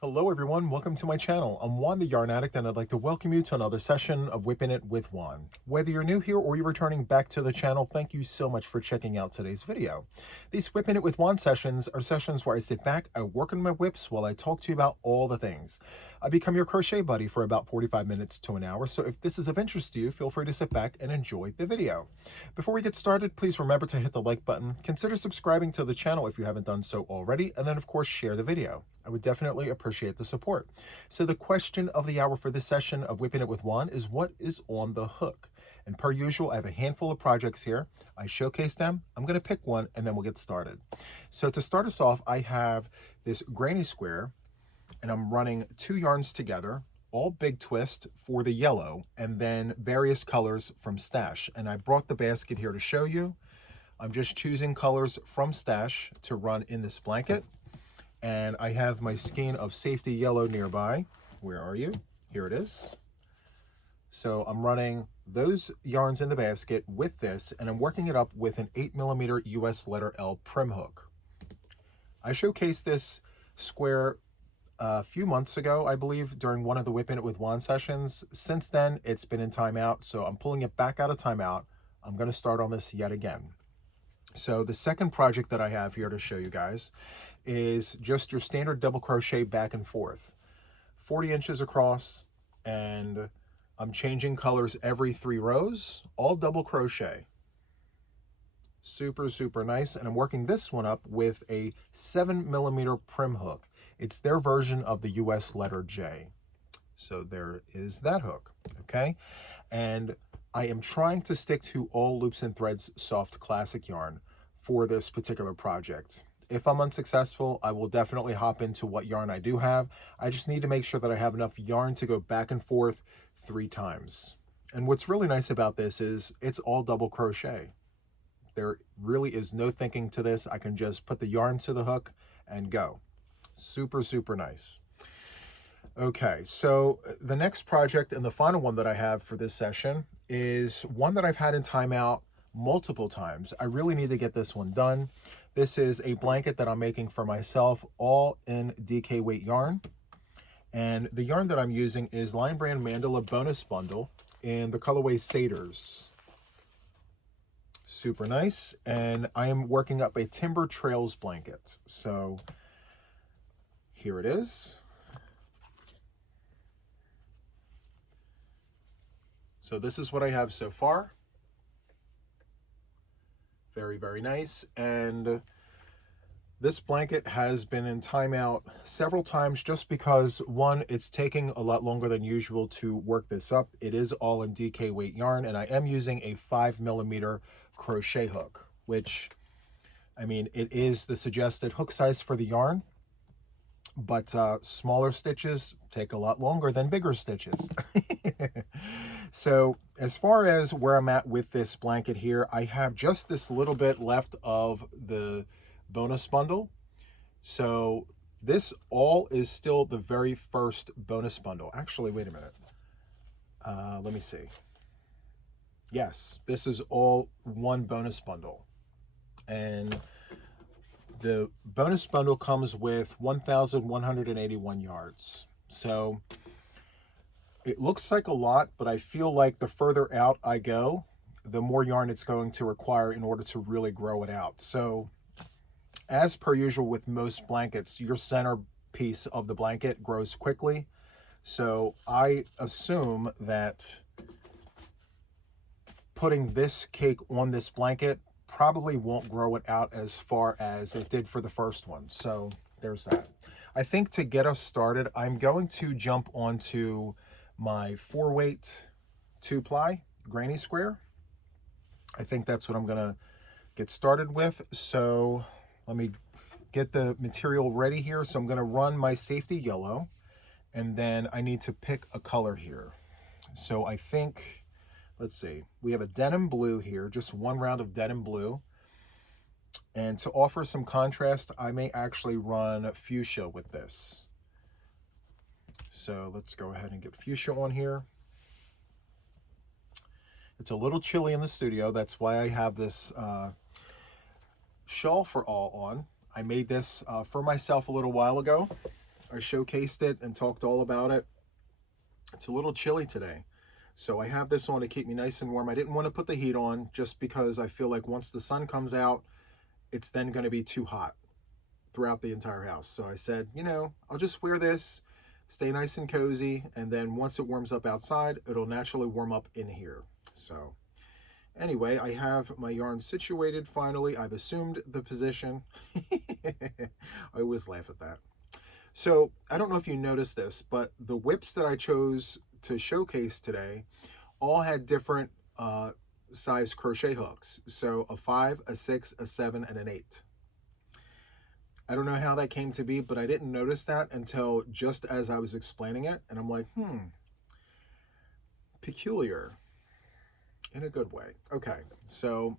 Hello everyone, welcome to my channel. I'm Juan the Yarn Addict and I'd like to welcome you to another session of Whipping It with Juan. Whether you're new here or you're returning back to the channel, thank you so much for checking out today's video. These Whipping It with Juan sessions are sessions where I sit back, I work on my whips while I talk to you about all the things. I become your crochet buddy for about 45 minutes to an hour, so if this is of interest to you, feel free to sit back and enjoy the video. Before we get started, please remember to hit the like button, consider subscribing to the channel if you haven't done so already, and then of course share the video. I would definitely appreciate the support. So the question of the hour for this session of Whipping It with Juan is, what is on the hook? And per usual, I have a handful of projects here. I showcase them. I'm going to pick one and then we'll get started. So to start us off, I have this granny square and I'm running 2 yarns together, all big twist for the yellow, and then various colors from stash. And I brought the basket here to show you. I'm just choosing colors from stash to run in this blanket. And I have my skein of safety yellow nearby. Where are you? Here it is. So I'm running those yarns in the basket with this, and I'm working it up with an 8mm US letter L prim hook. I showcased this square a few months ago, I believe, during one of the Whipping It with Juan sessions. Since then, it's been in timeout, so I'm pulling it back out of timeout. I'm going to start on this yet again. So the second project that I have here to show you guys is just your standard double crochet back and forth, 40 inches across, and I'm changing colors every 3 rows, all double crochet. Super, super nice. And I'm working this one up with a 7mm prim hook. It's their version of the US letter J. So there is that hook, okay? And I am trying to stick to all loops and threads soft classic yarn for this particular project. If I'm unsuccessful, I will definitely hop into what yarn I do have. I just need to make sure that I have enough yarn to go back and forth 3 times. And what's really nice about this is it's all double crochet. There really is no thinking to this. I can just put the yarn to the hook and go. Super, super nice. Okay, so the next project and the final one that I have for this session is one that I've had in timeout multiple times. I really need to get this one done. This is a blanket that I'm making for myself, all in DK weight yarn. And the yarn that I'm using is Line Brand Mandala Bonus Bundle in the colorway Satyrs. Super nice. And I am working up a Timber Trails blanket. So here it is. So this is what I have so far. Very, very nice. And this blanket has been in timeout several times just because, one, it's taking a lot longer than usual to work this up. It is all in DK weight yarn, and I am using a 5mm crochet hook, which, I mean, it is the suggested hook size for the yarn, but smaller stitches take a lot longer than bigger stitches. So as far as where I'm at with this blanket here, I have just this little bit left of the bonus bundle. So this all is still the very first bonus bundle. Actually, wait a minute. Let me see. Yes, this is all one bonus bundle. And the bonus bundle comes with 1,181 yards. So it looks like a lot, but I feel like the further out I go, the more yarn it's going to require in order to really grow it out. So as per usual with most blankets, your center piece of the blanket grows quickly. So I assume that putting this cake on this blanket probably won't grow it out as far as it did for the first one. So there's that. I think to get us started, I'm going to jump onto my 4-weight 2-ply granny square. I think that's what I'm gonna get started with. So let me get the material ready here. So I'm gonna run my safety yellow, and then I need to pick a color here. So I think, let's see, we have a denim blue here, just one round of denim blue. And to offer some contrast, I may actually run fuchsia with this. So let's go ahead and get fuchsia on here. It's a little chilly in the studio. That's why I have this shawl for all on. I made this for myself a little while ago. I showcased it and talked all about it. It's a little chilly today, so I have this on to keep me nice and warm. I didn't want to put the heat on just because I feel like once the sun comes out, it's then going to be too hot throughout the entire house. So I said, you know, I'll just wear this, stay nice and cozy, and then once it warms up outside, it'll naturally warm up in here. So anyway, I have my yarn situated finally. I've assumed the position. I always laugh at that. So I don't know if you noticed this, but the whips that I chose to showcase today all had different size crochet hooks. So a 5, a 6, a 7, and an 8. I don't know how that came to be, but I didn't notice that until just as I was explaining it. And I'm like, peculiar in a good way. Okay, so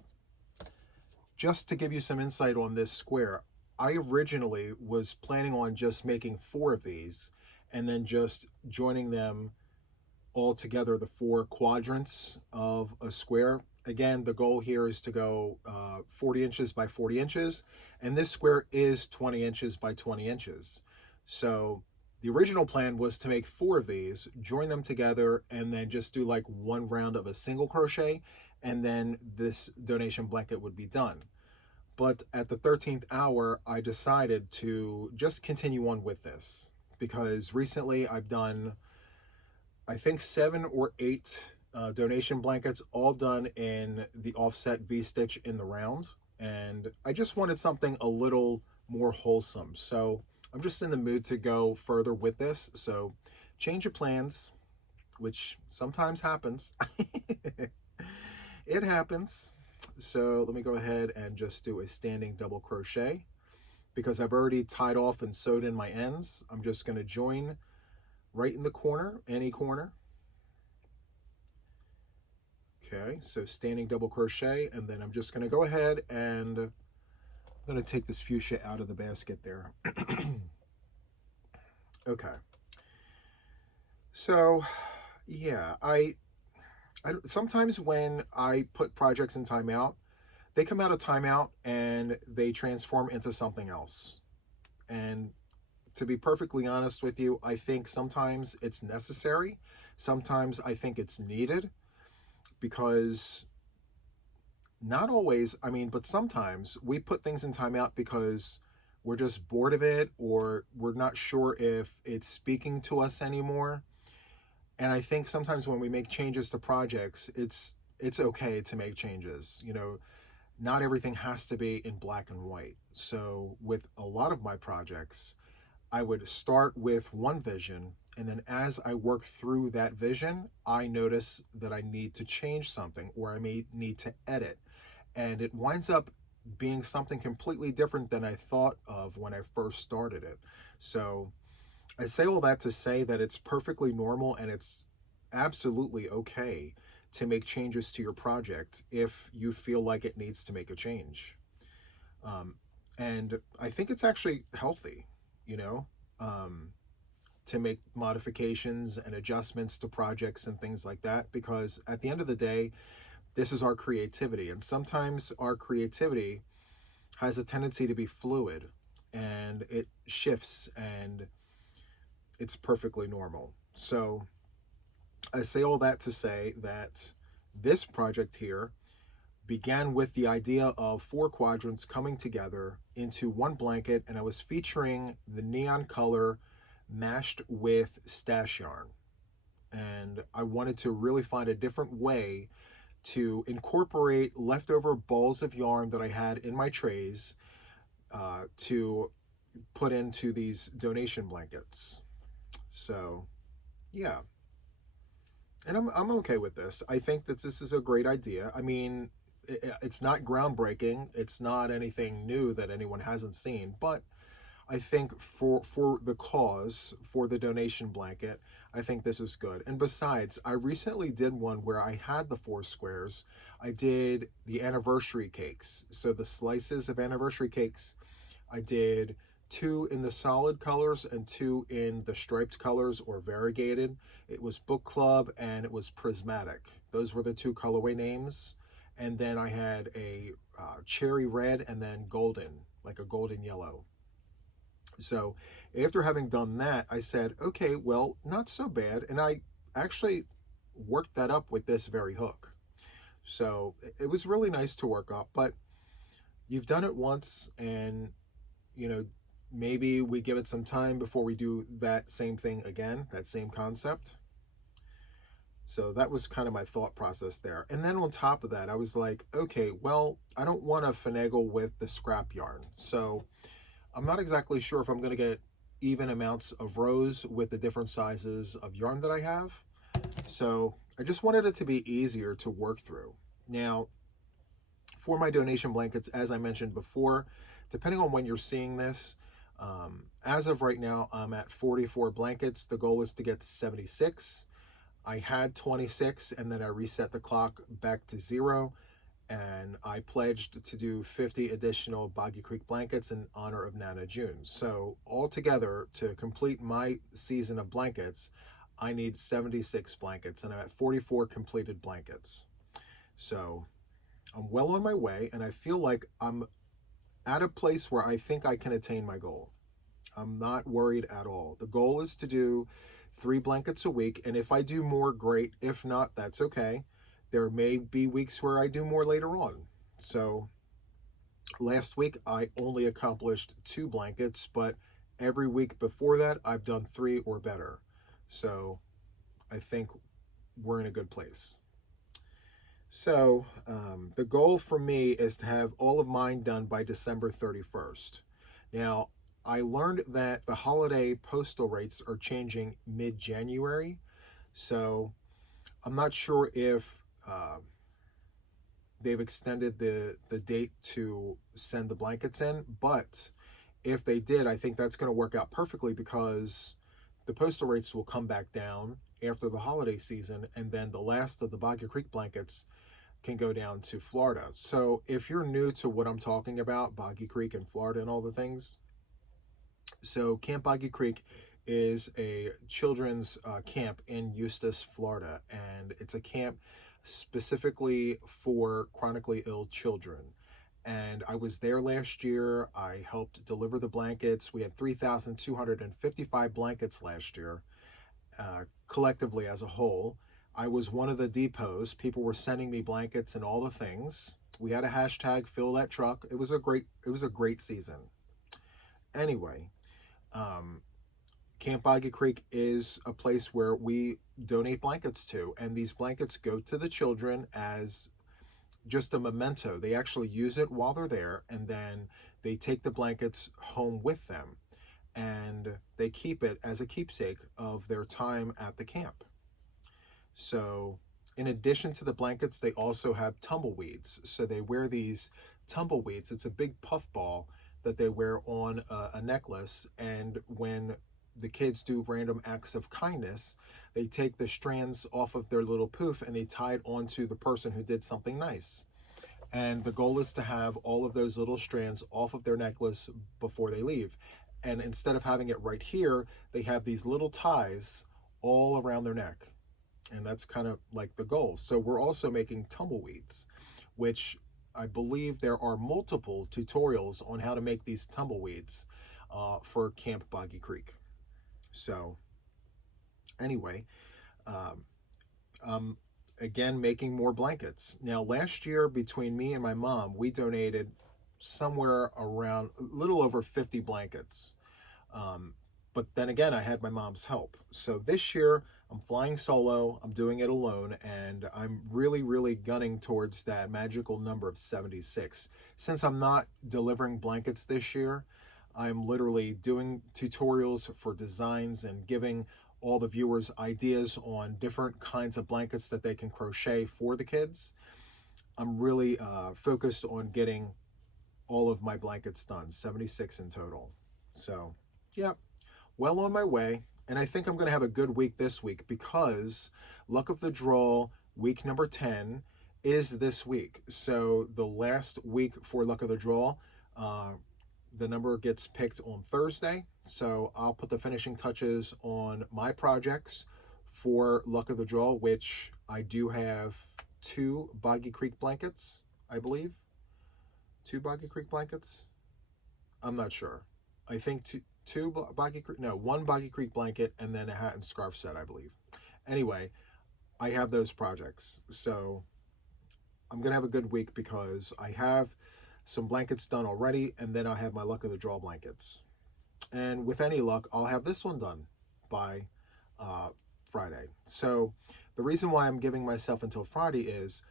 just to give you some insight on this square, I originally was planning on just making 4 of these and then just joining them all together, the 4 quadrants of a square. Again, the goal here is to go 40 inches by 40 inches, and this square is 20 inches by 20 inches. So the original plan was to make 4 of these, join them together, and then just do like 1 round of a single crochet, and then this donation blanket would be done. But at the 13th hour, I decided to just continue on with this because recently I've done, I think, 7 or 8 donation blankets, all done in the offset V-stitch in the round. And I just wanted something a little more wholesome. So I'm just in the mood to go further with this. So change of plans, which sometimes happens. It happens. So let me go ahead and just do a standing double crochet. Because I've already tied off and sewed in my ends, I'm just going to join right in the corner, any corner. Okay, so standing double crochet, and then I'm just going to go ahead and I'm going to take this fuchsia out of the basket there. Okay. So, yeah, I sometimes when I put projects in timeout, they come out of timeout and they transform into something else. And to be perfectly honest with you, I think sometimes it's necessary. Sometimes I think it's needed because not always, I mean, but sometimes we put things in timeout because we're just bored of it or we're not sure if it's speaking to us anymore. And I think sometimes when we make changes to projects, it's okay to make changes. You know, not everything has to be in black and white. So with a lot of my projects, I would start with one vision, and then as I work through that vision, I notice that I need to change something or I may need to edit. And it winds up being something completely different than I thought of when I first started it. So I say all that to say that it's perfectly normal and it's absolutely okay to make changes to your project if you feel like it needs to make a change. And I think it's actually healthy, you know, to make modifications and adjustments to projects and things like that, because at the end of the day, this is our creativity. And sometimes our creativity has a tendency to be fluid and it shifts, and it's perfectly normal. So I say all that to say that this project here began with the idea of 4 quadrants coming together into one blanket, and I was featuring the neon color mashed with stash yarn. And I wanted to really find a different way to incorporate leftover balls of yarn that I had in my trays to put into these donation blankets. So, yeah. And I'm okay with this. I think that this is a great idea. I mean, it's not groundbreaking. It's not anything new that anyone hasn't seen, but I think for the cause, for the donation blanket, I think this is good. And besides, I recently did one where I had the 4 squares. I did the anniversary cakes. So the slices of anniversary cakes, I did 2 in the solid colors and 2 in the striped colors or variegated. It was Book Club and it was Prismatic. Those were the 2 colorway names. And then I had a cherry red and then golden, like a golden yellow. So after having done that, I said, okay, well, not so bad. And I actually worked that up with this very hook. So it was really nice to work up, but you've done it once, and maybe we give it some time before we do that same thing again, that same concept. So that was kind of my thought process there. And then on top of that, I was like, okay, well, I don't want to finagle with the scrap yarn. So I'm not exactly sure if I'm going to get even amounts of rows with the different sizes of yarn that I have. So I just wanted it to be easier to work through. Now, for my donation blankets, as I mentioned before, depending on when you're seeing this, as of right now, I'm at 44 blankets. The goal is to get to 76. I had 26, and then I reset the clock back to 0, and I pledged to do 50 additional Boggy Creek blankets in honor of Nana June. So altogether, to complete my season of blankets, I need 76 blankets, and I'm at 44 completed blankets. So I'm well on my way, and I feel like I'm at a place where I think I can attain my goal. I'm not worried at all. The goal is to do 3 blankets a week, and if I do more, great. If not, that's okay. There may be weeks where I do more later on. So last week I only accomplished 2 blankets, but every week before that I've done 3 or better. So I think we're in a good place. So the goal for me is to have all of mine done by December 31st. Now, I learned that the holiday postal rates are changing mid-January. So I'm not sure if they've extended the date to send the blankets in, but if they did, I think that's going to work out perfectly, because the postal rates will come back down after the holiday season, and then the last of the Boggy Creek blankets can go down to Florida. So if you're new to what I'm talking about, Boggy Creek and Florida and all the things, so Camp Boggy Creek is a children's camp in Eustis, Florida, and it's a camp specifically for chronically ill children. And I was there last year. I helped deliver the blankets. We had 3,255 blankets last year, collectively as a whole. I was one of the depots. People were sending me blankets and all the things. We had a hashtag, fill that truck. It was a great season. Anyway, Camp Boggy Creek is a place where we donate blankets to, and these blankets go to the children as just a memento. They actually use it while they're there, and then they take the blankets home with them, and they keep it as a keepsake of their time at the camp. So in addition to the blankets, they also have tumbleweeds. So they wear these tumbleweeds. It's a big puff ball that they wear on a necklace, and when the kids do random acts of kindness, they take the strands off of their little poof and they tie it onto the person who did something nice. And the goal is to have all of those little strands off of their necklace before they leave. And instead of having it right here, they have these little ties all around their neck. And that's kind of like the goal. So we're also making tumbleweeds, which I believe there are multiple tutorials on how to make these tumbleweeds for Camp Boggy Creek. So anyway, again, making more blankets. Now, last year, between me and my mom, we donated somewhere around a little over 50 blankets. But then again, I had my mom's help. So this year, I'm flying solo, I'm doing it alone, and I'm really, really gunning towards that magical number of 76. Since I'm not delivering blankets this year, I'm literally doing tutorials for designs and giving all the viewers ideas on different kinds of blankets that they can crochet for the kids. I'm really focused on getting all of my blankets done, 76 in total. So, yeah, well on my way. And I think I'm going to have a good week this week, because luck of the draw week number 10 is this week. So the last week for luck of the draw, the number gets picked on Thursday. So I'll put the finishing touches on my projects for luck of the draw, which I do have 2 Boggy Creek blankets, I believe. 2 Boggy Creek blankets? I'm not sure. I think one Boggy Creek blanket, and then a hat and scarf set, I believe. Anyway, I have those projects. So I'm going to have a good week because I have some blankets done already, and then I have my luck of the draw blankets. And with any luck, I'll have this one done by Friday. So the reason why I'm giving myself until Friday is,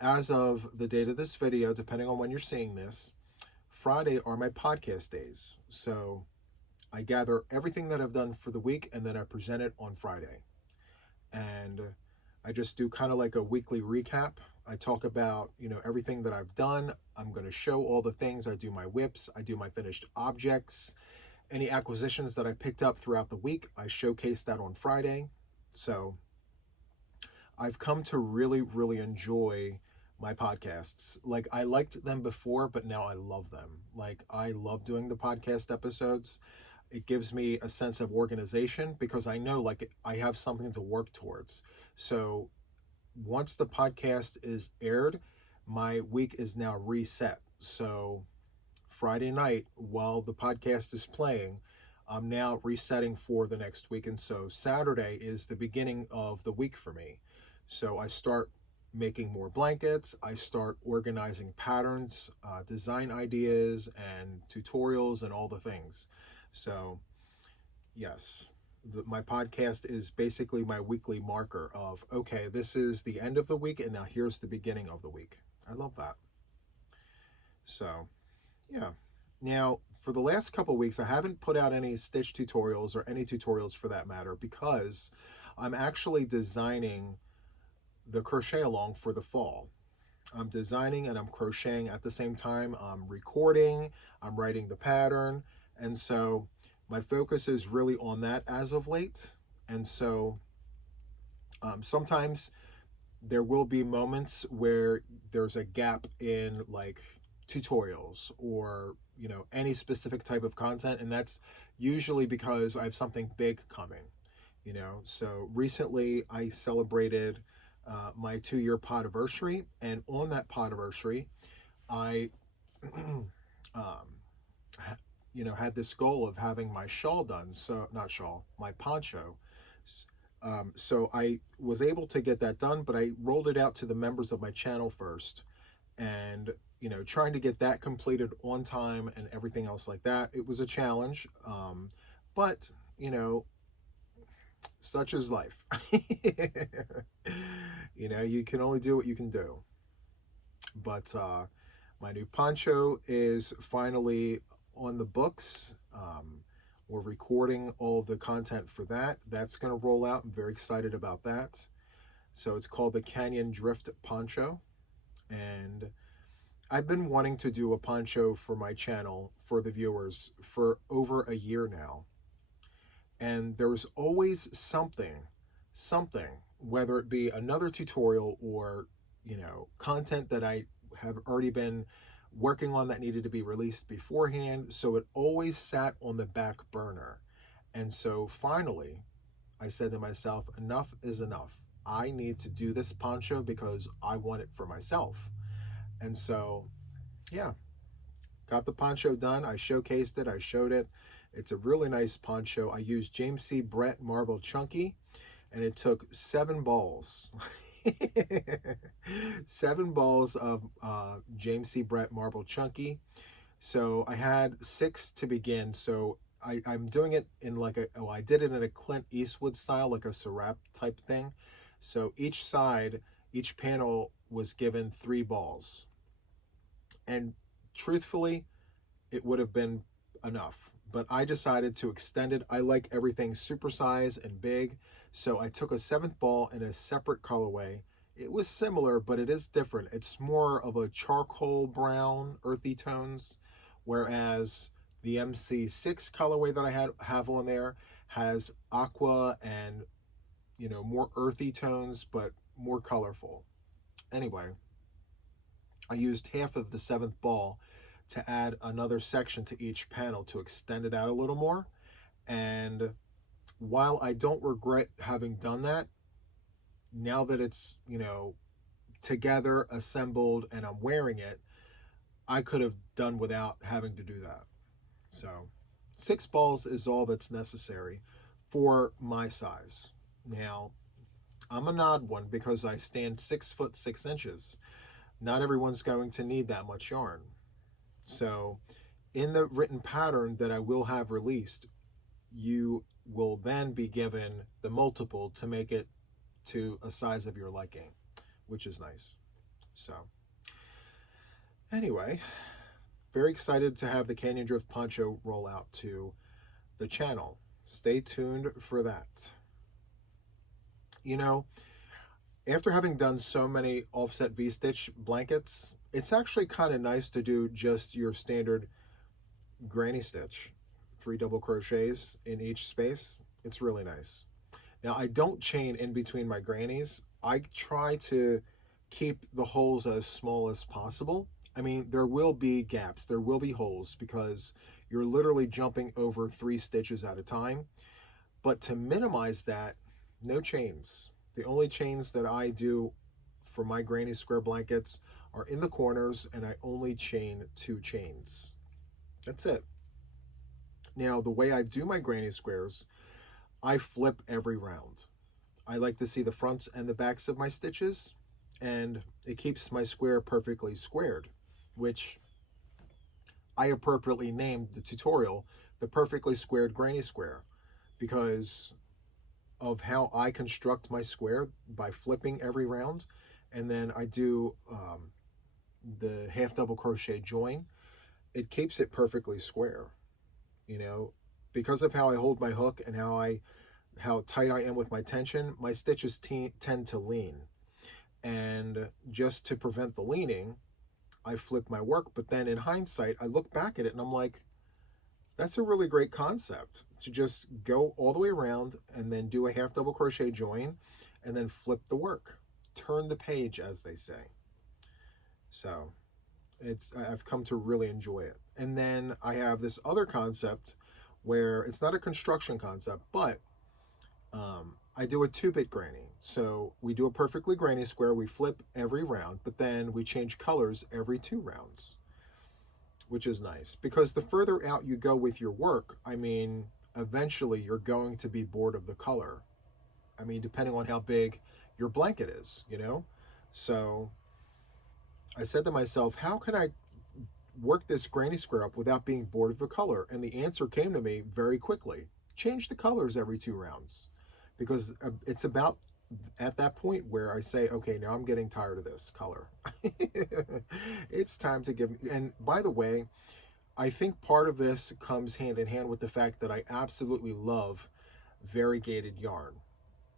as of the date of this video, depending on when you're seeing this, Friday are my podcast days. So I gather everything that I've done for the week, and then I present it on Friday. And I just do kind of like a weekly recap. I talk about, everything that I've done. I'm going to show all the things. I do my WIPs. I do my finished objects. Any acquisitions that I picked up throughout the week, I showcase that on Friday. So I've come to really, really enjoy my podcasts. Like, I liked them before, but now I love them. Like, I love doing the podcast episodes. It gives me a sense of organization because I know, like, I have something to work towards. So once the podcast is aired, my week is now reset. So Friday night, while the podcast is playing, I'm now resetting for the next week. And so Saturday is the beginning of the week for me. So I start making more blankets. I start organizing patterns, design ideas, and tutorials, and all the things. So yes, my podcast is basically my weekly marker of, okay, this is the end of the week, and now here's the beginning of the week. I love that. So yeah. Now, for the last couple of weeks, I haven't put out any stitch tutorials, or any tutorials for that matter, because I'm actually designing the crochet along for the fall. I'm designing and I'm crocheting at the same time. I'm recording, I'm writing the pattern, and so my focus is really on that as of late. And so sometimes there will be moments where there's a gap in, like, tutorials or any specific type of content, and that's usually because I have something big coming. So recently I celebrated my 2-year podiversary, and on that podiversary I had this goal of having my shawl done. So not shawl, my poncho. So I was able to get that done, but I rolled it out to the members of my channel first, and trying to get that completed on time and everything else like that. It was a challenge, but such is life. You can only do what you can do. But my new poncho is finally on the books. We're recording all the content for that. That's going to roll out. I'm very excited about that. So it's called the Canyon Drift Poncho. And I've been wanting to do a poncho for my channel, for the viewers, for over a year now. And there's always something, whether it be another tutorial or, content that I have already been working on that needed to be released beforehand. So it always sat on the back burner. And so finally, I said to myself, enough is enough. I need to do this poncho because I want it for myself. And so, yeah, got the poncho done. I showcased it. I showed it. It's a really nice poncho. I used James C. Brett Marble Chunky, and it took 7 balls. 7 balls of James C. Brett Marble Chunky. So I had 6 to begin. So I'm doing it in I did it in a Clint Eastwood style, like a Serap type thing. So each side, each panel was given 3 balls. And truthfully, it would have been enough, but I decided to extend it. I like everything supersized and big, so I took a 7th ball in a separate colorway. It was similar, but it is different. It's more of a charcoal brown, earthy tones, whereas the MC6 colorway that I have on there has aqua and more earthy tones, but more colorful. Anyway, I used half of the 7th ball to add another section to each panel to extend it out a little more. And while I don't regret having done that, now that it's, together, assembled, and I'm wearing it, I could have done without having to do that. So 6 balls is all that's necessary for my size. Now, I'm an odd one because I stand 6 foot 6 inches. Not everyone's going to need that much yarn. So in the written pattern that I will have released, you will then be given the multiple to make it to a size of your liking, which is nice. So anyway, very excited to have the Canyon Drift poncho roll out to the channel. Stay tuned for that. You know, after having done so many offset V-stitch blankets, it's actually kind of nice to do just your standard granny stitch, 3 double crochets in each space. It's really nice. Now, I don't chain in between my grannies. I try to keep the holes as small as possible. I mean, there will be gaps, there will be holes, because you're literally jumping over 3 stitches at a time. But to minimize that, no chains. The only chains that I do for my granny square blankets are in the corners, and I only chain 2 chains. That's it. Now, the way I do my granny squares, I flip every round. I like to see the fronts and the backs of my stitches, and it keeps my square perfectly squared, which I appropriately named the tutorial the perfectly squared granny square, because of how I construct my square by flipping every round. And then I do the half double crochet join. It keeps it perfectly square, you know, because of how I hold my hook and how tight I am with my tension. My stitches tend to lean, and just to prevent the leaning, I flip my work. But then in hindsight, I look back at it and I'm like, that's a really great concept, to just go all the way around and then do a half double crochet join and then flip the work, turn the page, as they say. So I've come to really enjoy it. And then I have this other concept where it's not a construction concept, but I do a 2-bit granny. So we do a perfectly granny square, we flip every round, but then we change colors every 2 rounds, which is nice, because the further out you go with your work, I mean, eventually you're going to be bored of the color. I mean, depending on how big your blanket is, you know? So I said to myself, how can I work this granny square up without being bored of the color? And the answer came to me very quickly. Change the colors every 2 rounds, because it's about at that point where I say, okay, now I'm getting tired of this color. It's time to give. And by the way, I think part of this comes hand in hand with the fact that I absolutely love variegated yarn.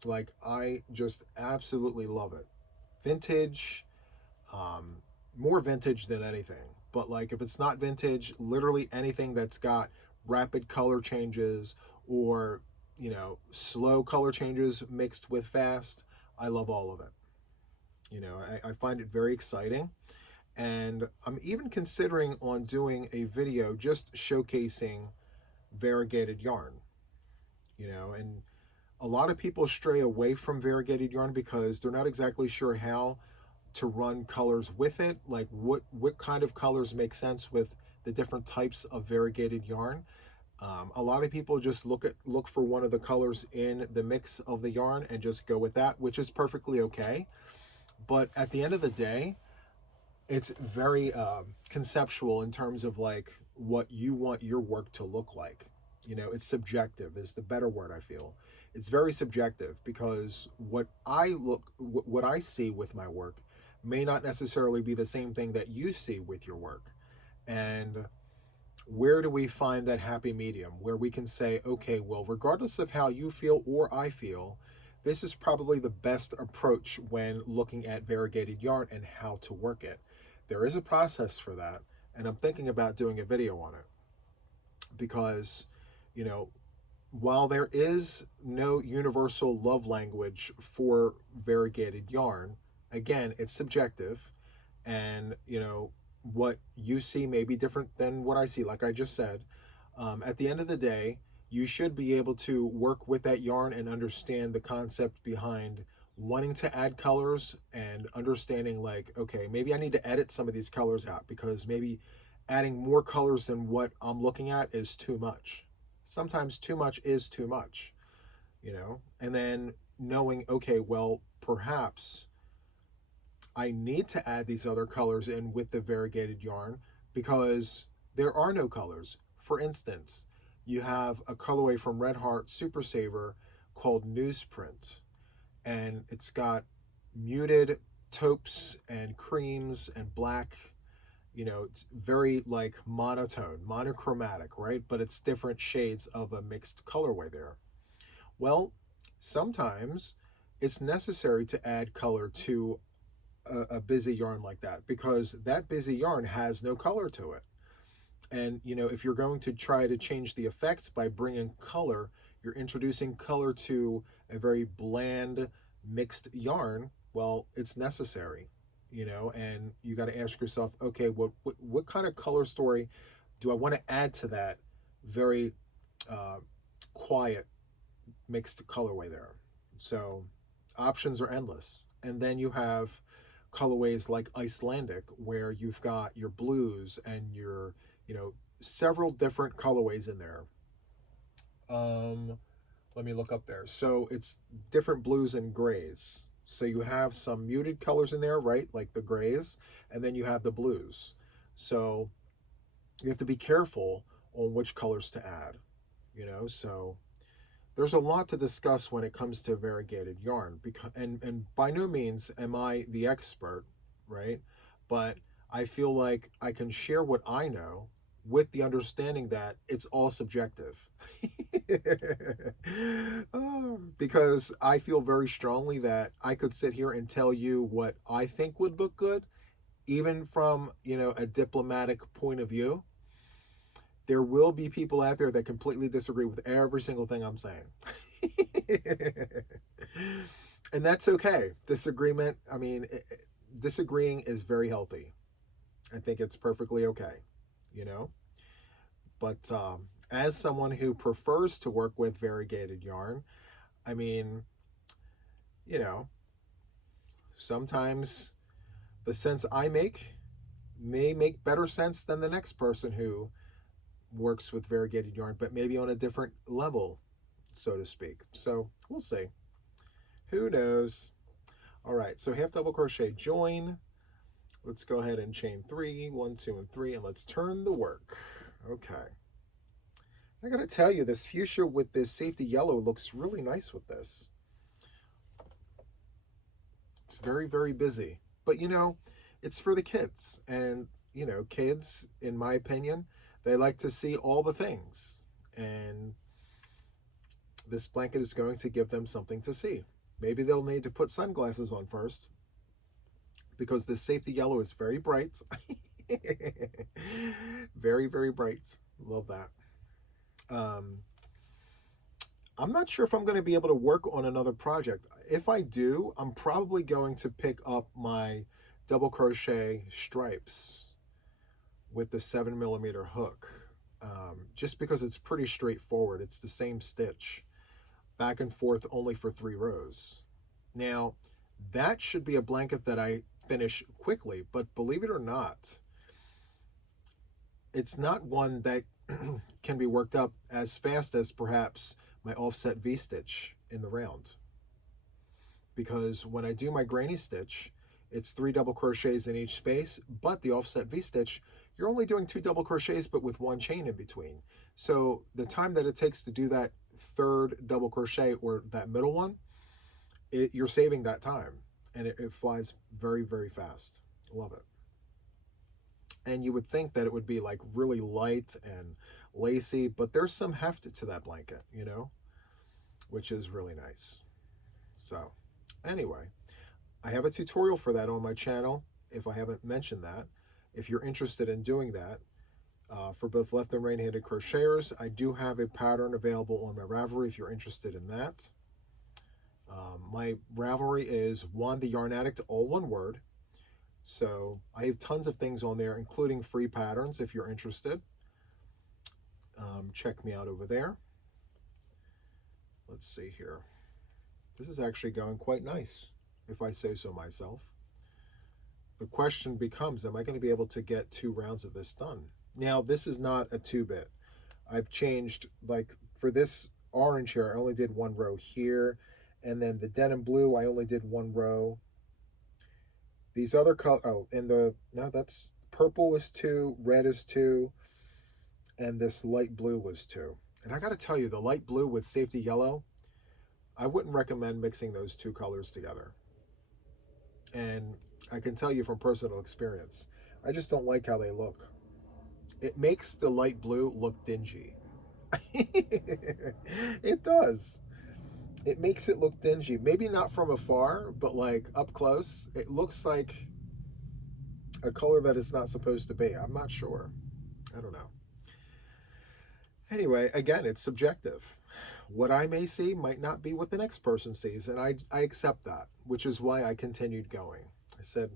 Like, I just absolutely love it. Vintage, more vintage than anything. But like, if it's not vintage, literally anything that's got rapid color changes, or, you know, slow color changes mixed with fast, I love all of it. You know, I find it very exciting. And I'm even considering on doing a video just showcasing variegated yarn, you know. And a lot of people stray away from variegated yarn because they're not exactly sure how to run colors with it. Like, what kind of colors make sense with the different types of variegated yarn. A lot of people just look for one of the colors in the mix of the yarn and just go with that, which is perfectly okay. But at the end of the day, it's very conceptual in terms of like what you want your work to look like. You know, it's subjective is the better word, I feel. It's very subjective, because what I see with my work may not necessarily be the same thing that you see with your work. And where do we find that happy medium where we can say, okay, well, regardless of how you feel or I feel, this is probably the best approach when looking at variegated yarn and how to work it. There is a process for that, and I'm thinking about doing a video on it, because, you know, while there is no universal love language for variegated yarn, again, it's subjective, and, you know, what you see may be different than what I see, like I just said. At the end of the day, you should be able to work with that yarn and understand the concept behind wanting to add colors, and understanding like, okay, maybe I need to edit some of these colors out because maybe adding more colors than what I'm looking at is too much. sometimes too much is too much, you know? And then knowing, okay, well, perhaps I need to add these other colors in with the variegated yarn because there are no colors. For instance, you have a colorway from Red Heart Super Saver called Newsprint, and it's got muted taupes and creams and black. You know, it's very like monotone, monochromatic, right? But it's different shades of a mixed colorway there. Well, sometimes it's necessary to add color to a busy yarn like that because that busy yarn has no color to it. And, you know, if you're going to try to change the effect by bringing color, you're introducing color to a very bland mixed yarn. Well, it's necessary, you know, and you got to ask yourself, okay, what kind of color story do I want to add to that very quiet mixed colorway there? So options are endless. And then you have colorways like Icelandic, where you've got your blues and your, you know, several different colorways in there. Let me look up there. So it's different blues and grays. So you have some muted colors in there, right? Like the grays, and then you have the blues. So you have to be careful on which colors to add, you know? So there's a lot to discuss when it comes to variegated yarn, because and by no means am I the expert, right? But I feel like I can share what I know with the understanding that it's all subjective. Because I feel very strongly that I could sit here and tell you what I think would look good, even from, you know, a diplomatic point of view. There will be people out there that completely disagree with every single thing I'm saying. And that's okay. Disagreement, I mean, disagreeing is very healthy. I think it's perfectly okay, you know? But as someone who prefers to work with variegated yarn, I mean, you know, sometimes the sense I make may make better sense than the next person who works with variegated yarn, but maybe on a different level, so to speak. So we'll see. Who knows? All right, so half double crochet join. Let's go ahead and chain 3, 1, 2, and 3, and let's turn the work. Okay. I gotta tell you, this fuchsia with this safety yellow looks really nice with this. It's very, very busy. But you know, it's for the kids. And, you know, kids, in my opinion, they like to see all the things. And this blanket is going to give them something to see. Maybe they'll need to put sunglasses on first, because this safety yellow is very bright. Very, very bright. Love that. I'm not sure if I'm going to be able to work on another project. If I do, I'm probably going to pick up my double crochet stripes with the 7mm hook, just because it's pretty straightforward. It's the same stitch back and forth, only for 3 rows. Now, that should be a blanket that I finish quickly, but believe it or not, it's not one that can be worked up as fast as perhaps my offset V-stitch in the round. Because when I do my granny stitch, it's 3 double crochets in each space, but the offset V-stitch, you're only doing 2 double crochets, but with 1 chain in between. So the time that it takes to do that 3rd double crochet, or that middle one, you're saving that time, and it flies very, very fast. Love it. And you would think that it would be like really light and lacy, but there's some heft to that blanket, you know, which is really nice. So anyway, I have a tutorial for that on my channel, if I haven't mentioned that. If you're interested in doing that, for both left and right-handed crocheters, I do have a pattern available on my Ravelry if you're interested in that. My Ravelry is JuanTheYarnAddict, all one word. So I have tons of things on there, including free patterns if you're interested. Check me out over there. Let's see here. This is actually going quite nice, if I say so myself. The question becomes, am I going to be able to get 2 rounds of this done? Now, this is not a 2-bit. I've changed, like for this orange here, I only did 1 row here. And then the denim blue, I only did 1 row. These other color, oh, and no, that's purple was 2, red is 2, and this light blue was 2. And I got to tell you, the light blue with safety yellow, I wouldn't recommend mixing those 2 colors together. And I can tell you from personal experience, I just don't like how they look. It makes the light blue look dingy. It does. It makes it look dingy. Maybe not from afar, but like up close, it looks like a color that it's not supposed to be. I'm not sure. I don't know. Anyway, again, it's subjective. What I may see might not be what the next person sees, and I accept that, which is why I continued going. I said,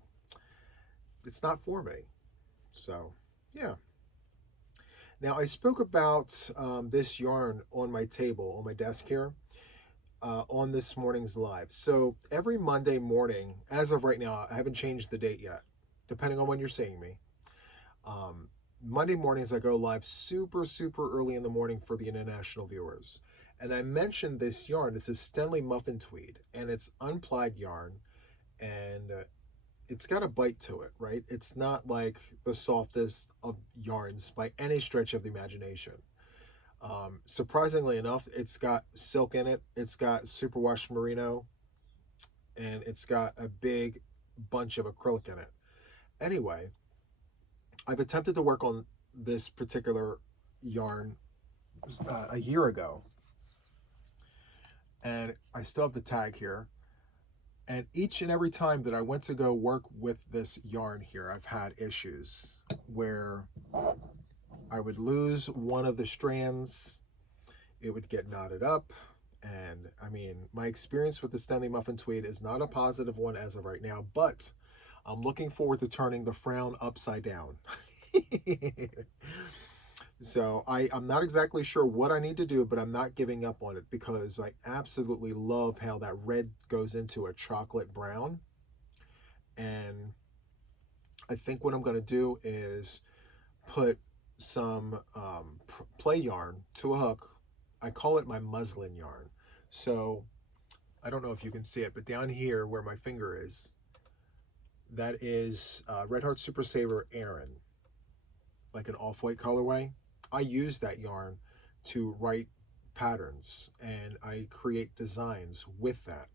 it's not for me. So, yeah. Now, I spoke about this yarn on my table, on my desk here, on this morning's live. So every Monday morning, as of right now, I haven't changed the date yet, depending on when you're seeing me. Monday mornings, I go live super, super early in the morning for the international viewers. And I mentioned this yarn. It's a Stenley Muffin Tweed, and it's unplied yarn, and it's got a bite to it, right? It's not like the softest of yarns by any stretch of the imagination. Surprisingly enough, it's got silk in it, it's got superwash merino, and it's got a big bunch of acrylic in it. Anyway, I've attempted to work on this particular yarn a year ago, and I still have the tag here. And each and every time that I went to go work with this yarn here, I've had issues where I would lose one of the strands, it would get knotted up. And I mean, my experience with the Stenley Muffin Tweed is not a positive one as of right now, but I'm looking forward to turning the frown upside down. So I'm not exactly sure what I need to do, but I'm not giving up on it because I absolutely love how that red goes into a chocolate brown. And I think what I'm going to do is put some play yarn to a hook. I call it my muslin yarn. So I don't know if you can see it, but down here where my finger is, that is Red Heart Super Saver Aran, like an off-white colorway. I use that yarn to write patterns, and I create designs with that,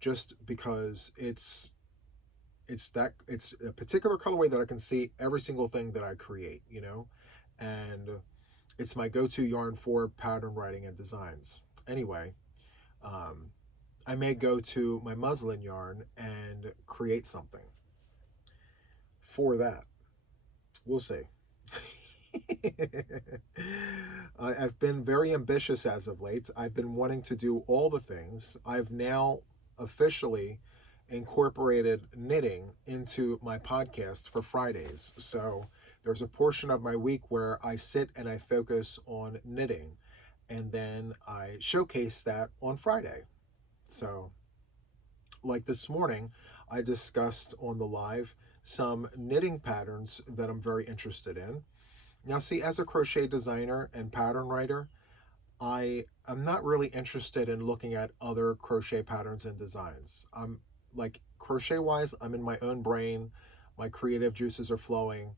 just because it's a particular colorway that I can see every single thing that I create, you know, and it's my go-to yarn for pattern writing and designs. Anyway, I may go to my muslin yarn and create something for that. We'll see. I've been very ambitious as of late. I've been wanting to do all the things. I've now officially incorporated knitting into my podcast for Fridays. So there's a portion of my week where I sit and I focus on knitting, and then I showcase that on Friday. So like this morning, I discussed on the live some knitting patterns that I'm very interested in. Now, see, as a crochet designer and pattern writer, I am not really interested in looking at other crochet patterns and designs. I'm like, crochet-wise, I'm in my own brain. My creative juices are flowing.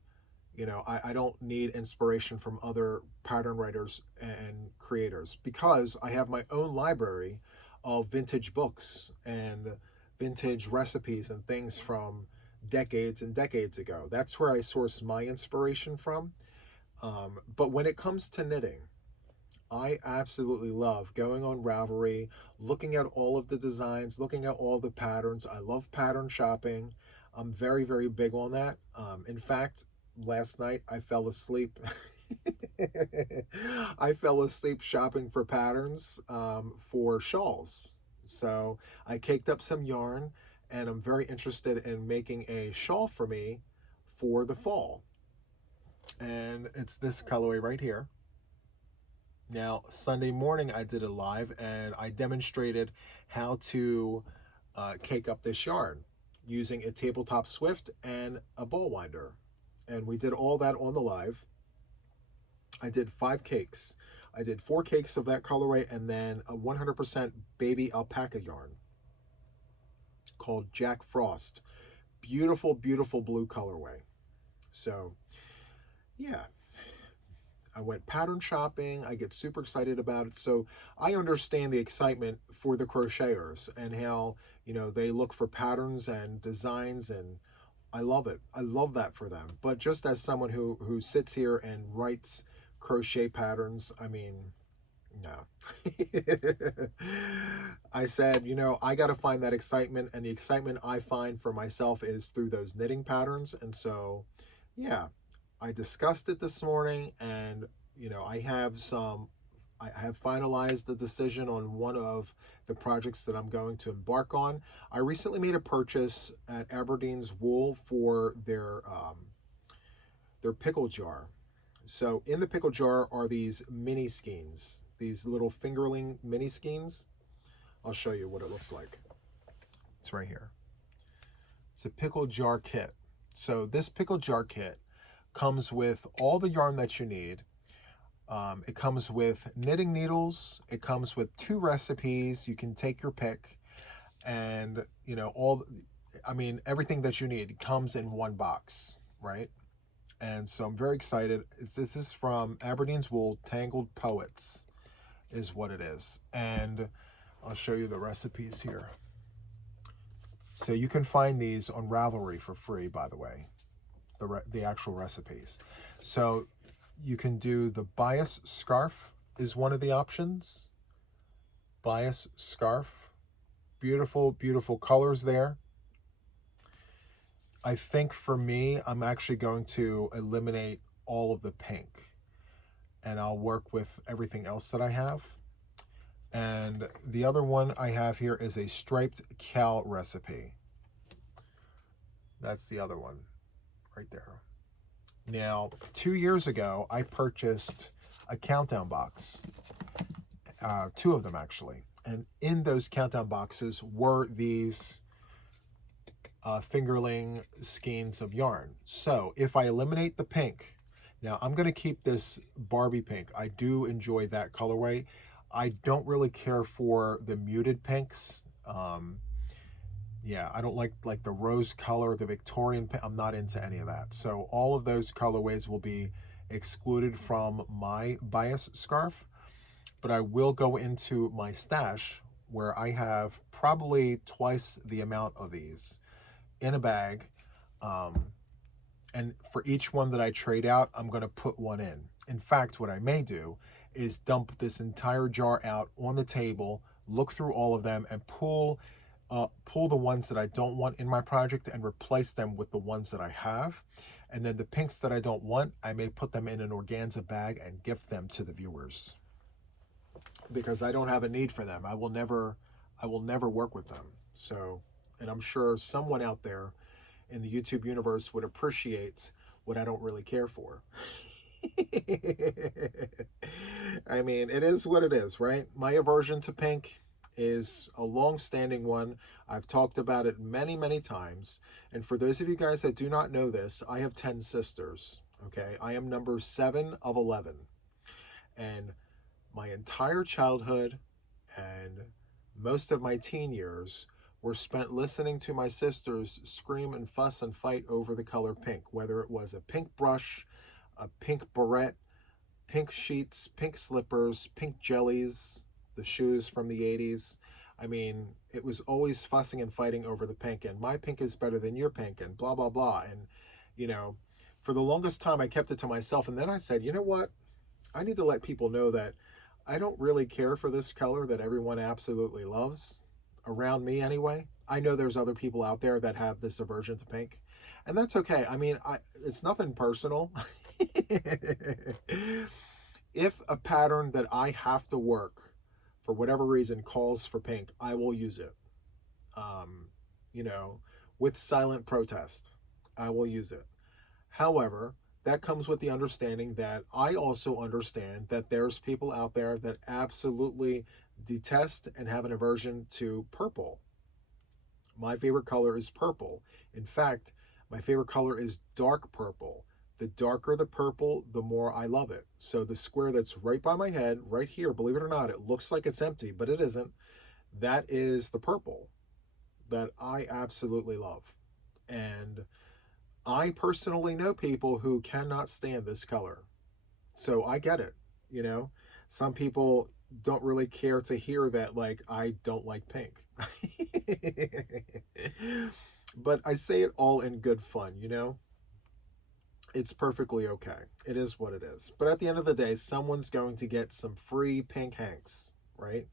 You know, I don't need inspiration from other pattern writers and creators because I have my own library of vintage books and vintage recipes and things from decades and decades ago. That's where I source my inspiration from. But when it comes to knitting, I absolutely love going on Ravelry, looking at all of the designs, looking at all the patterns. I love pattern shopping. I'm very, very big on that. In fact, last night I fell asleep. I fell asleep shopping for patterns for shawls. So I caked up some yarn, and I'm very interested in making a shawl for me for the fall. And it's this colorway right here. Now, Sunday morning I did a live and I demonstrated how to cake up this yarn using a tabletop swift and a ball winder. And we did all that on the live. I did 5 cakes. I did 4 cakes of that colorway and then a 100% baby alpaca yarn called Jack Frost. Beautiful, beautiful blue colorway. So, yeah. I went pattern shopping. I get super excited about it. So I understand the excitement for the crocheters and how, they look for patterns and designs, and I love it. I love that for them. But just as someone who sits here and writes crochet patterns, I mean, no. I said, I got to find that excitement, and the excitement I find for myself is through those knitting patterns. And so, yeah, I discussed it this morning, and I have finalized the decision on one of the projects that I'm going to embark on. I recently made a purchase at Aberdeen's Wool for their pickle jar. So in the pickle jar are these mini skeins, these little fingerling mini skeins. I'll show you what it looks like. It's right here. It's a pickle jar kit. So this pickle jar kit comes with all the yarn that you need. It comes with knitting needles. It comes with 2 recipes. You can take your pick, and everything that you need comes in one box, right? And so I'm very excited. This is from Aberdeen's Wool. Tangled Poets is what it is, and I'll show you the recipes here. So you can find these on Ravelry for free, by the way, the actual recipes. So you can do the bias scarf is one of the options. Bias scarf. Beautiful, beautiful colors there. I think for me, I'm actually going to eliminate all of the pink, and I'll work with everything else that I have. And the other one I have here is a striped cow recipe. That's the other one right there. Now, 2 years ago, I purchased a countdown box, 2 of them actually. And in those countdown boxes were these fingerling skeins of yarn. So if I eliminate the pink, now I'm going to keep this Barbie pink. I do enjoy that colorway. I don't really care for the muted pinks. Yeah, I don't like the rose color, the Victorian pink. I'm not into any of that. So all of those colorways will be excluded from my bias scarf. But I will go into my stash where I have probably twice the amount of these in a bag. And for each one that I trade out, I'm going to put one in. In fact, what I may do is dump this entire jar out on the table, look through all of them, and pull the ones that I don't want in my project and replace them with the ones that I have. And then the pinks that I don't want, I may put them in an organza bag and gift them to the viewers, because I don't have a need for them. I will never work with them. So, and I'm sure someone out there in the YouTube universe would appreciate what I don't really care for. I mean, it is what it is, right? My aversion to pink is a long-standing one. I've talked about it many, many times. And for those of you guys that do not know this, I have 10 sisters, okay? I am number 7 of 11. And my entire childhood and most of my teen years were spent listening to my sisters scream and fuss and fight over the color pink, whether it was a pink brush, a pink barrette, pink sheets, pink slippers, pink jellies, the shoes from the 80s. I mean, it was always fussing and fighting over the pink, and my pink is better than your pink, and blah, blah, blah. And, for the longest time, I kept it to myself. And then I said, you know what? I need to let people know that I don't really care for this color that everyone absolutely loves, around me anyway. I know there's other people out there that have this aversion to pink, and that's okay. I mean, it's nothing personal. If a pattern that I have to work for whatever reason calls for pink, I will use it. With silent protest, I will use it. However, that comes with the understanding that I also understand that there's people out there that absolutely detest and have an aversion to purple. My favorite color is purple. In fact, my favorite color is dark purple. The darker the purple, the more I love it. So the square that's right by my head, right here, believe it or not, it looks like it's empty, but it isn't. That is the purple that I absolutely love. And I personally know people who cannot stand this color. So I get it, you know. Some people don't really care to hear that, like, I don't like pink. But I say it all in good fun, you know. It's perfectly okay. It is what it is. But at the end of the day, someone's going to get some free pink hanks, right?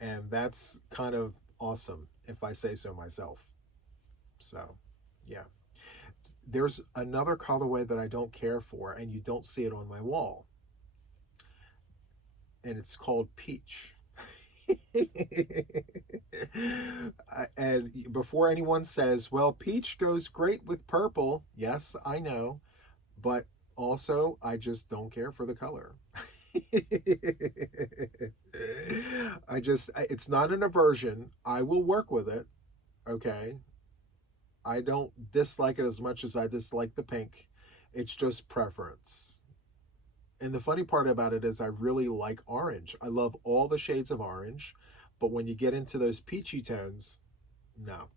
And that's kind of awesome, if I say so myself. So, yeah. There's another colorway that I don't care for, and you don't see it on my wall. And it's called peach. And before anyone says, well, peach goes great with purple, yes, I know, but also I just don't care for the color. It's not an aversion. I will work with it, okay? I don't dislike it as much as I dislike the pink. It's just preference. And the funny part about it is I really like orange. I love all the shades of orange, but when you get into those peachy tones, no.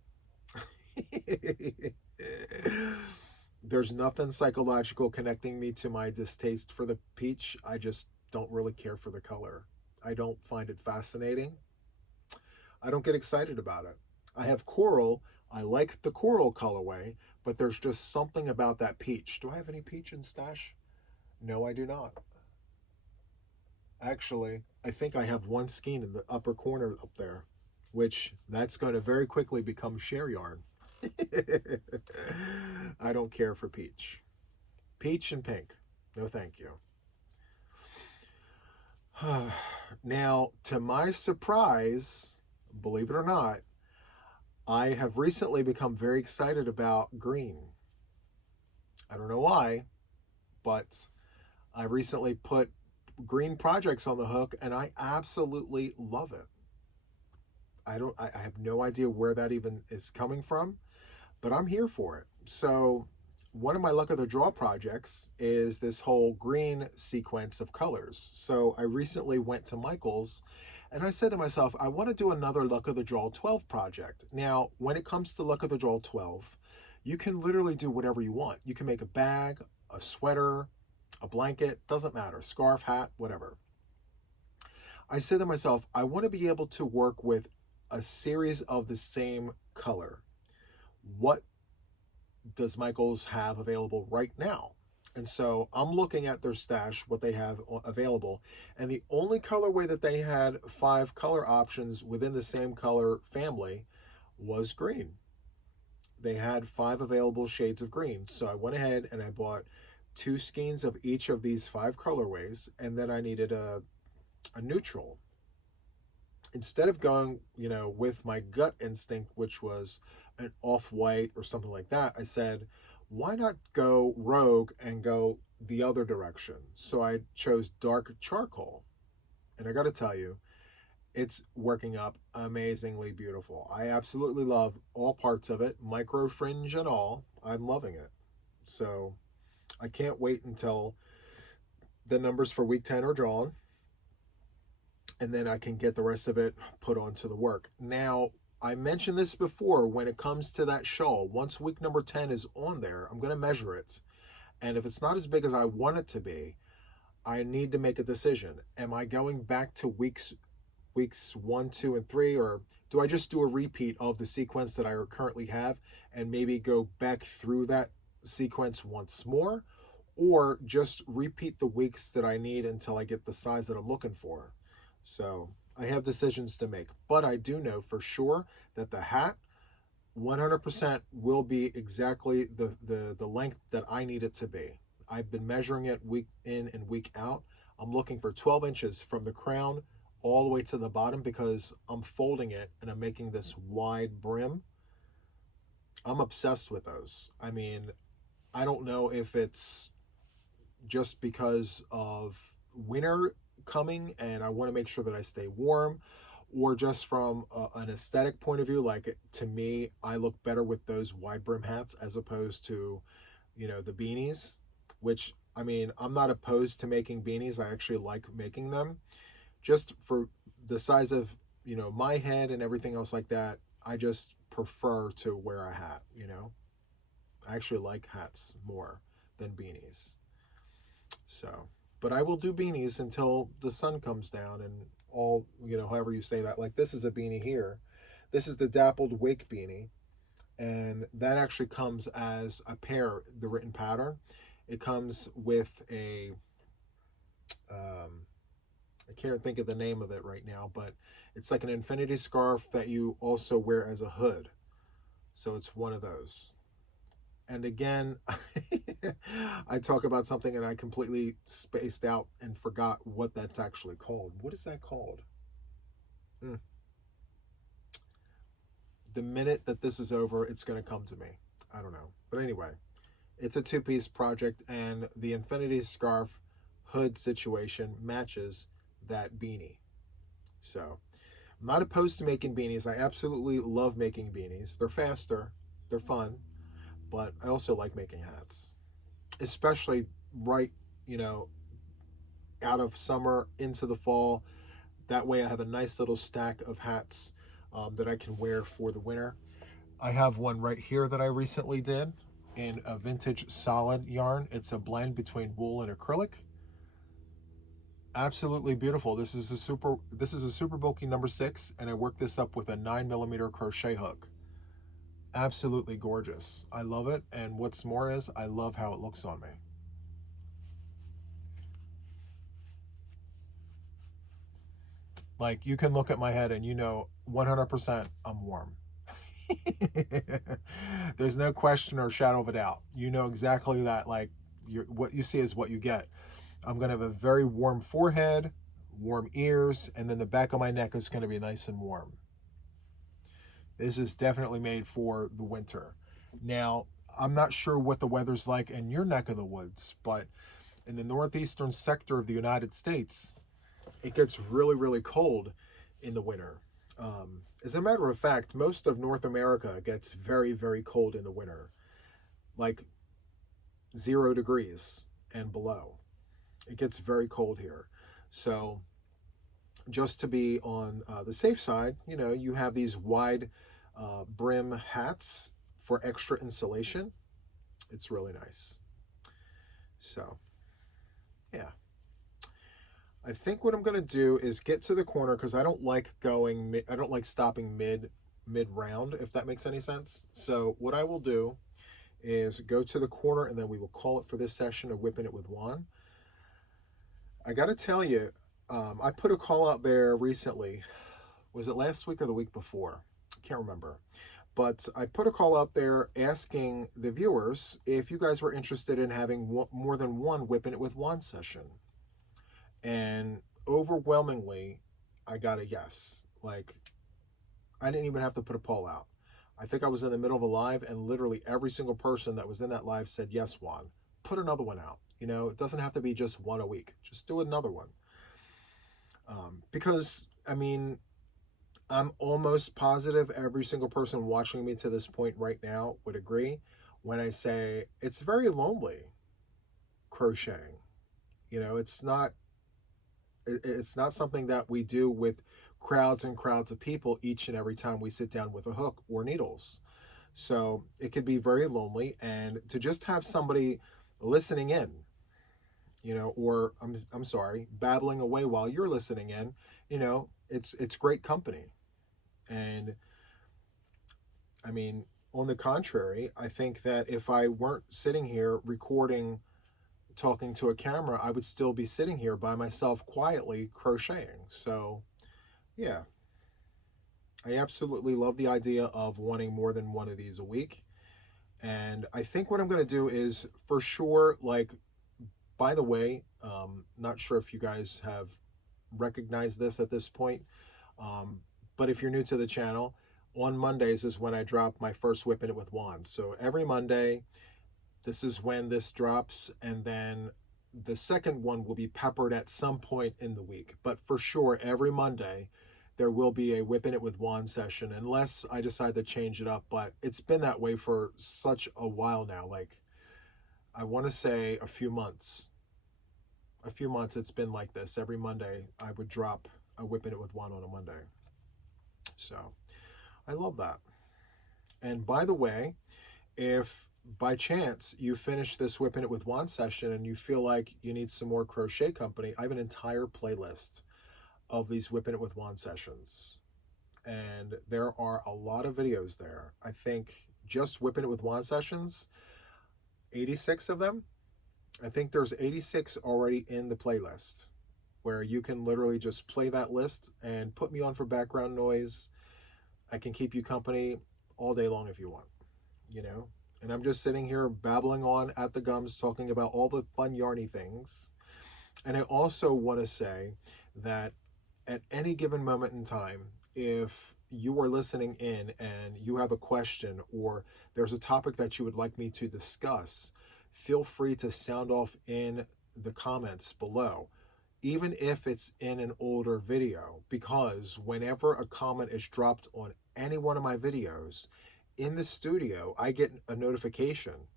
There's nothing psychological connecting me to my distaste for the peach. I just don't really care for the color. I don't find it fascinating. I don't get excited about it. I have coral. I like the coral colorway, but there's just something about that peach. Do I have any peach in stash? No, I do not. Actually, I think I have one skein in the upper corner up there, which that's going to very quickly become share yarn. I don't care for peach. Peach and pink. No, thank you. Now, to my surprise, believe it or not, I have recently become very excited about green. I don't know why, but I recently put green projects on the hook and I absolutely love it. I have no idea where that even is coming from, but I'm here for it. So one of my luck of the draw projects is this whole green sequence of colors. So I recently went to Michael's and I said to myself, I want to do another luck of the draw 12 project. Now, when it comes to luck of the draw 12, you can literally do whatever you want. You can make a bag, a sweater, a blanket, doesn't matter, scarf, hat, whatever. I said to myself, I want to be able to work with a series of the same color. What does Michael's have available right now? And so I'm looking at their stash, what they have available. And the only colorway that they had 5 color options within the same color family was green. They had 5 available shades of green. So I went ahead and I bought 2 skeins of each of these 5 colorways. And then I needed a neutral. Instead of going, with my gut instinct, which was an off-white or something like that, I said, why not go rogue and go the other direction? So I chose dark charcoal. And I got to tell you, it's working up amazingly beautiful. I absolutely love all parts of it, micro fringe and all. I'm loving it. So I can't wait until the numbers for week 10 are drawn, and then I can get the rest of it put onto the work. Now, I mentioned this before, when it comes to that shawl, once week number 10 is on there, I'm going to measure it. And if it's not as big as I want it to be, I need to make a decision. Am I going back to weeks 1, 2, and 3, or do I just do a repeat of the sequence that I currently have and maybe go back through that sequence once more, or just repeat the weeks that I need until I get the size that I'm looking for? So I have decisions to make, but I do know for sure that the hat 100% will be exactly the length that I need it to be. I've been measuring it week in and week out. I'm looking for 12 inches from the crown all the way to the bottom because I'm folding it and I'm making this wide brim. I'm obsessed with those. I mean, I don't know if it's just because of winter coming and I want to make sure that I stay warm, or just from an aesthetic point of view. Like, to me, I look better with those wide brim hats as opposed to, the beanies. which, I mean, I'm not opposed to making beanies. I actually like making them. Just for the size of, you know, my head and everything else like that, I just prefer to wear a hat, you know. I actually like hats more than beanies. So, but I will do beanies until the sun comes down and all, you know, however you say that. Like this is a beanie here. This is the dappled wake beanie. And that actually comes as a pair, the written pattern. It comes with a, I can't think of the name of it right now, but it's like an infinity scarf that you also wear as a hood. So it's one of those. And again, I talk about something and I completely spaced out and forgot what that's actually called. What is that called? The minute that this is over, it's going to come to me. I don't know. But anyway, it's a two-piece project, and the infinity scarf hood situation matches that beanie. So I'm not opposed to making beanies. I absolutely love making beanies. They're faster, they're fun, but I also like making hats, especially right, you know, out of summer into the fall. That way I have a nice little stack of hats that I can wear for the winter. I have one right here that I recently did in a vintage solid yarn. It's a blend between wool and acrylic. Absolutely beautiful. This is a super bulky number 6, and I worked this up with a 9mm crochet hook. Absolutely gorgeous. I love it, and what's more is I love how it looks on me. Like, you can look at my head and you know 100% I'm warm. There's no question or shadow of a doubt. You know exactly that. Like, what you see is what you get. I'm going to have a very warm forehead, warm ears, and then the back of my neck is going to be nice and warm. This is definitely made for the winter. Now, I'm not sure what the weather's like in your neck of the woods, but in the northeastern sector of the United States, it gets really, really cold in the winter. As a matter of fact, most of North America gets very, very cold in the winter, like 0 degrees and below. It gets very cold here. So just to be on the safe side, you know, you have these wide brim hats for extra insulation. It's really nice. So, yeah. I think what I'm going to do is get to the corner because I don't like stopping mid round, if that makes any sense. So what I will do is go to the corner, and then we will call it for this session of Whipping It with Juan. I got to tell you, I put a call out there recently. Was it last week or the week before? I can't remember. But I put a call out there asking the viewers if you guys were interested in having more than one Whipping It with Juan session. And overwhelmingly, I got a yes. Like, I didn't even have to put a poll out. I think I was in the middle of a live, and literally every single person that was in that live said, yes, Juan, put another one out. You know, it doesn't have to be just one a week. Just do another one. Because, I mean, I'm almost positive every single person watching me to this point right now would agree when I say it's very lonely crocheting. You know, it's not something that we do with crowds and crowds of people each and every time we sit down with a hook or needles. So it can be very lonely, and to just have somebody listening in, you know, or I'm sorry, babbling away while you're listening in, you know, it's great company. And I mean, on the contrary, I think that if I weren't sitting here recording, talking to a camera, I would still be sitting here by myself quietly crocheting. So yeah, I absolutely love the idea of wanting more than one of these a week. And I think what I'm going to do is, for sure, like, by the way, not sure if you guys have recognized this at this point, but if you're new to the channel, on Mondays is when I drop my first Whipping It with Juan. So every Monday, this is when this drops, and then the second one will be peppered at some point in the week. But for sure, every Monday, there will be a Whipping It with Juan session, unless I decide to change it up. But it's been that way for such a while now. Like, I want to say a few months. It's been like this. Every Monday I would drop a Whipping It with Juan on a Monday. So I love that. And by the way, if by chance you finish this Whipping It with Juan session and you feel like you need some more crochet company, I have an entire playlist of these Whipping It with Juan sessions. And there are a lot of videos there. I think just Whipping It with Juan sessions, 86 of them. I think there's 86 already in the playlist where you can literally just play that list and put me on for background noise. I can keep you company all day long if you want, you know? And I'm just sitting here babbling on at the gums, talking about all the fun yarny things. And I also want to say that at any given moment in time, if you are listening in and you have a question or there's a topic that you would like me to discuss, feel free to sound off in the comments below, even if it's in an older video, because whenever a comment is dropped on any one of my videos in the studio, I get a notification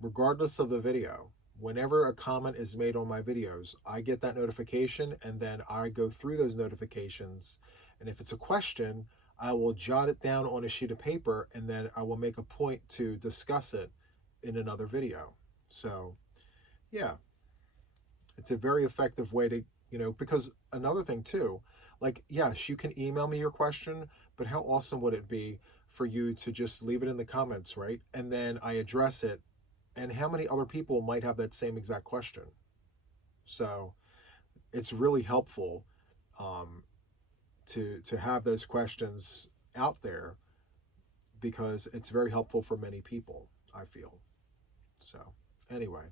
regardless of the video. Whenever a comment is made on my videos, I get that notification, and then I go through those notifications, and if it's a question, I will jot it down on a sheet of paper, and then I will make a point to discuss it in another video. So yeah, it's a very effective way to, you know, because another thing too, like, yes, you can email me your question, but how awesome would it be for you to just leave it in the comments, right? And then I address it, and how many other people might have that same exact question? So it's really helpful to have those questions out there, because it's very helpful for many people, I feel. So anyway,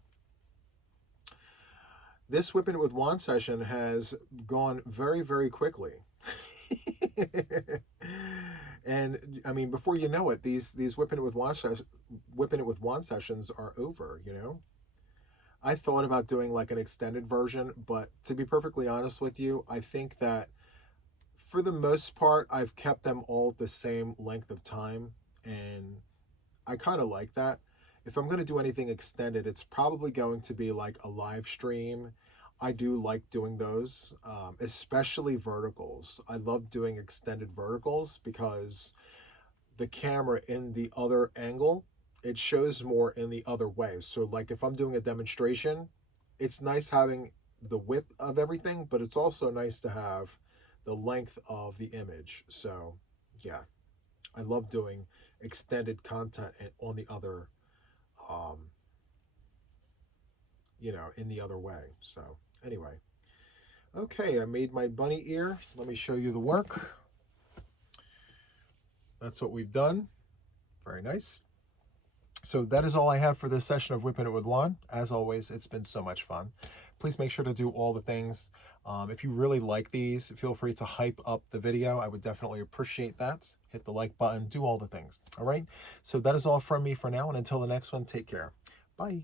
this Whipping It with Juan session has gone very, very quickly. And I mean, before you know it, these Whipping It with Juan sessions are over, you know? I thought about doing like an extended version, but to be perfectly honest with you, I think that for the most part, I've kept them all the same length of time, and I kind of like that. If I'm going to do anything extended, it's probably going to be like a live stream. I do like doing those, especially verticals. I love doing extended verticals because the camera in the other angle, it shows more in the other way. So like if I'm doing a demonstration, it's nice having the width of everything, but it's also nice to have the length of the image. So yeah, I love doing extended content on the other, you know, in the other way. So anyway, okay, I made my bunny ear. Let me show you the work. That's what we've done. Very nice. So that is all I have for this session of Whipping It with Juan. As always, it's been so much fun. Please make sure to do all the things. If you really like these, feel free to hype up the video. I would definitely appreciate that. Hit the like button, do all the things. All right. So that is all from me for now. And until the next one, take care. Bye.